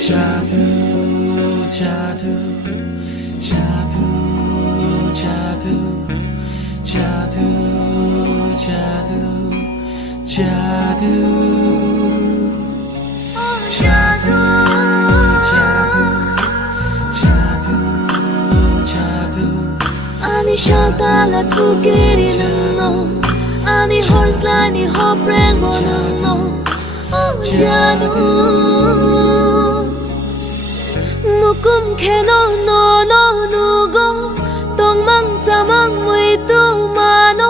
Jadoo, jadoo, jadoo, jadoo, jadoo, jadoo, jadoo. Ani shaltala tukiri nunno, ani horslani hopreng bonunno. Jadoo, mukum keno no no nugo, tong mang tamang mui tu mano,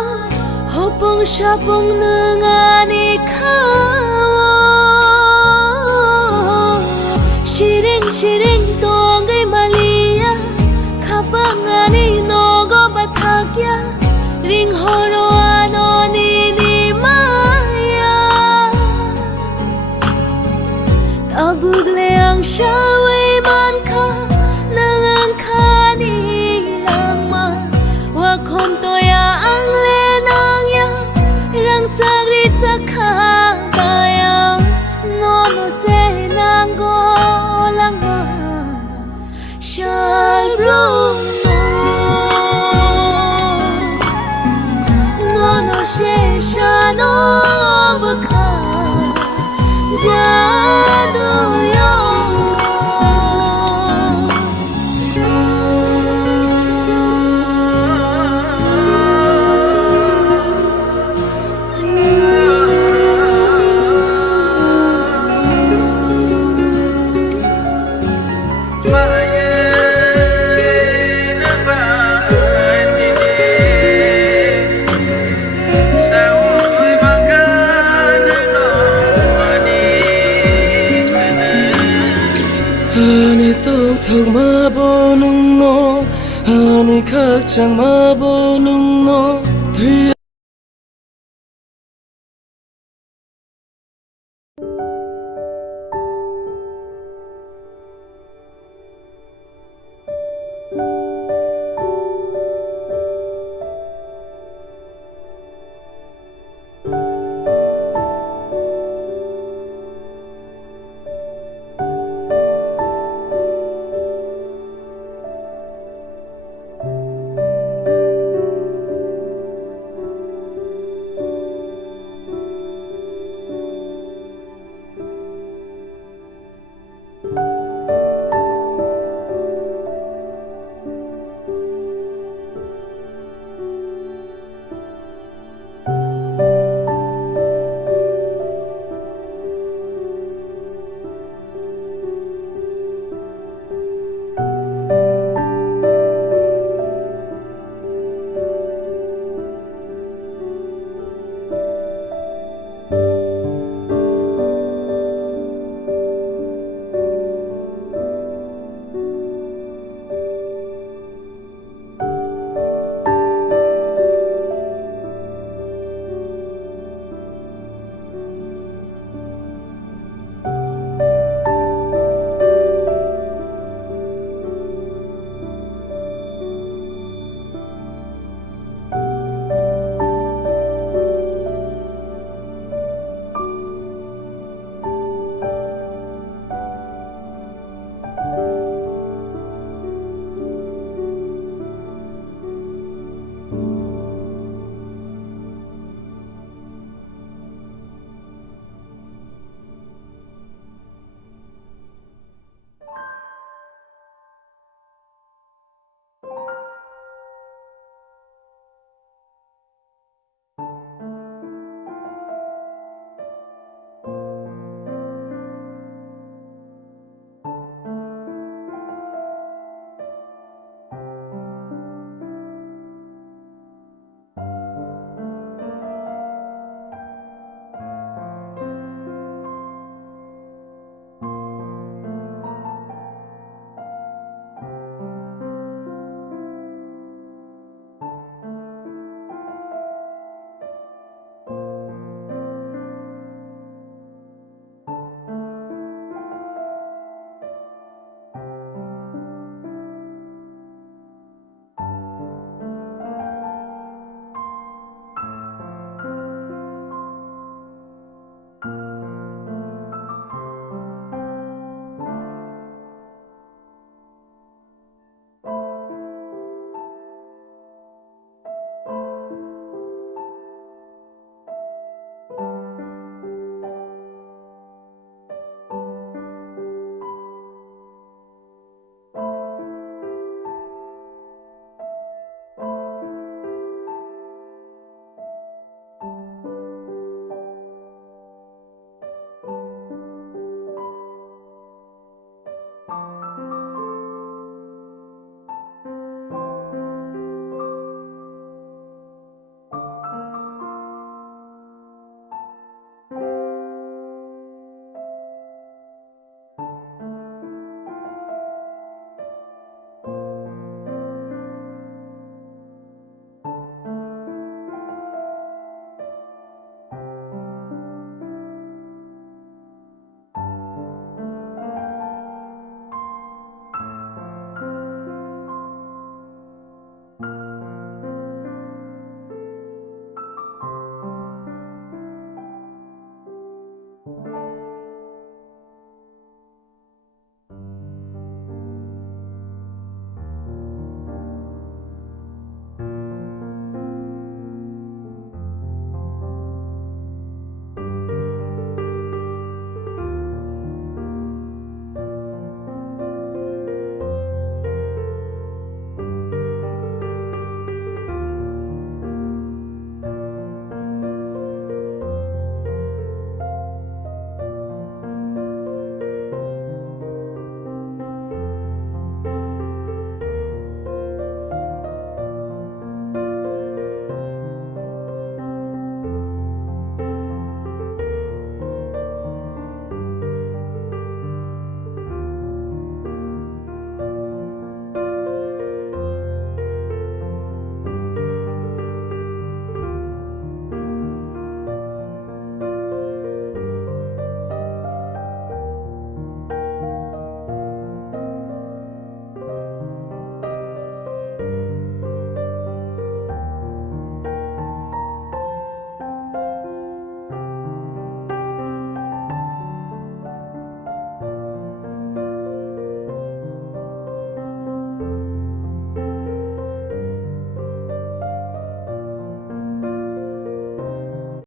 hopong shapong nungani kawo. Shiring shiring tongai malia, kapangani nogo batakya, ring horo anoni ni maya. Tabugle ang shaway man ka, nang kani lang man, wakom toya ang lenang ya, rang tagri takayang, nono se nanggo lang man. Shalom no she shano baka jadoo yo. Ani tok thok ma bo nung no, ani khak chang ma bo nung no.